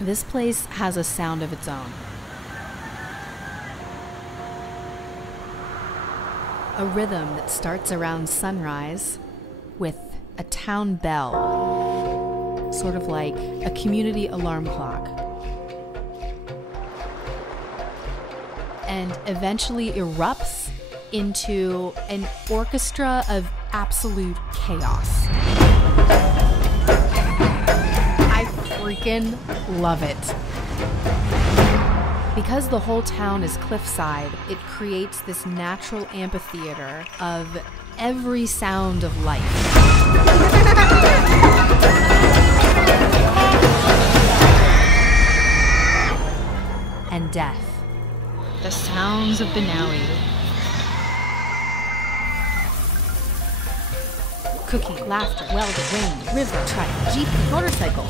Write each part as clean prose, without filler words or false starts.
This place has a sound of its own. A rhythm that starts around sunrise with a town bell, sort of like a community alarm clock, and eventually erupts into an orchestra of absolute chaos. I freaking love it. Because the whole town is cliffside, it creates this natural amphitheater of every sound of life. And death. The sounds of Banaue. Cooking, laughter, welding, rain, river, truck, jeep, motorcycle,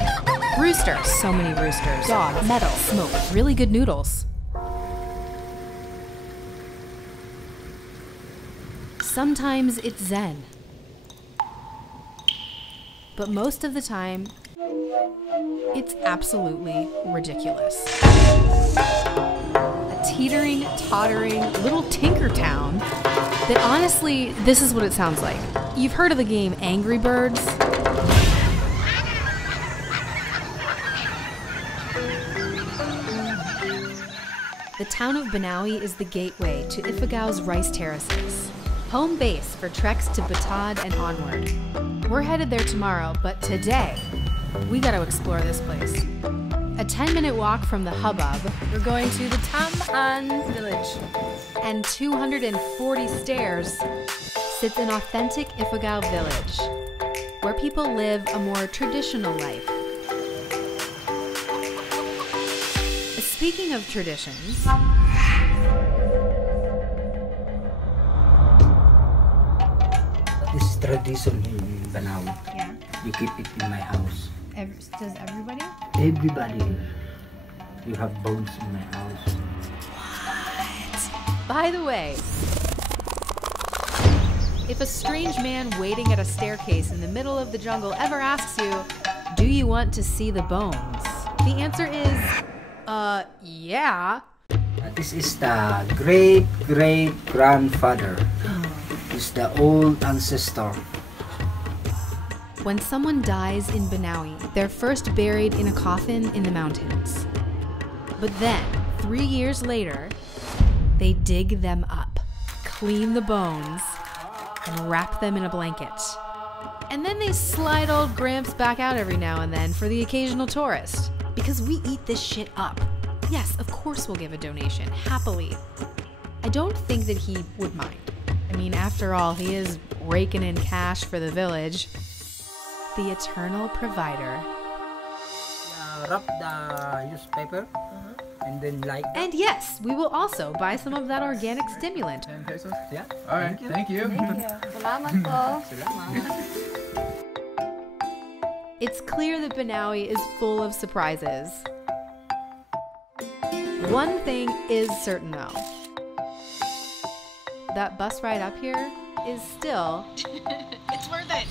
rooster, so many roosters, dog, metal, smoke, really good noodles. Sometimes it's zen, but most of the time, it's absolutely ridiculous. A teetering, tottering little tinker town that honestly, this is what it sounds like. You've heard of the game Angry Birds? The town of Banaue is the gateway to Ifugao's rice terraces, home base for treks to Batad and onward. We're headed there tomorrow, but today, we gotta explore this place. A 10-minute walk from the hubbub, we're going to the Tam-An Village. And 240 stairs sits an authentic Ifugao village, where people live a more traditional life. Speaking of traditions, this is tradition in Banaue. Yeah. We keep it in my house. Does everybody? Everybody. You have bones in my house. what? By the way, if a strange man waiting at a staircase in the middle of the jungle ever asks you, do you want to see the bones? The answer is, yeah. This is the great-great-grandfather. It's the old ancestor. When someone dies in Banaue, they're first buried in a coffin in the mountains. But then, 3 years later, they dig them up, clean the bones, and wrap them in a blanket. And then they slide old Gramps back out every now and then for the occasional tourist. Because we eat this shit up. Yes, of course we'll give a donation, happily. I don't think that he would mind. I mean, after all, he is raking in cash for the village. The eternal provider. Wrap the newspaper and then like. And yes, we will also buy some of that organic stimulant. 10 pesos? Yeah. All right, thank you. Salamat po. It's clear that Banaue is full of surprises. One thing is certain though. That bus ride up here is still... It's worth it.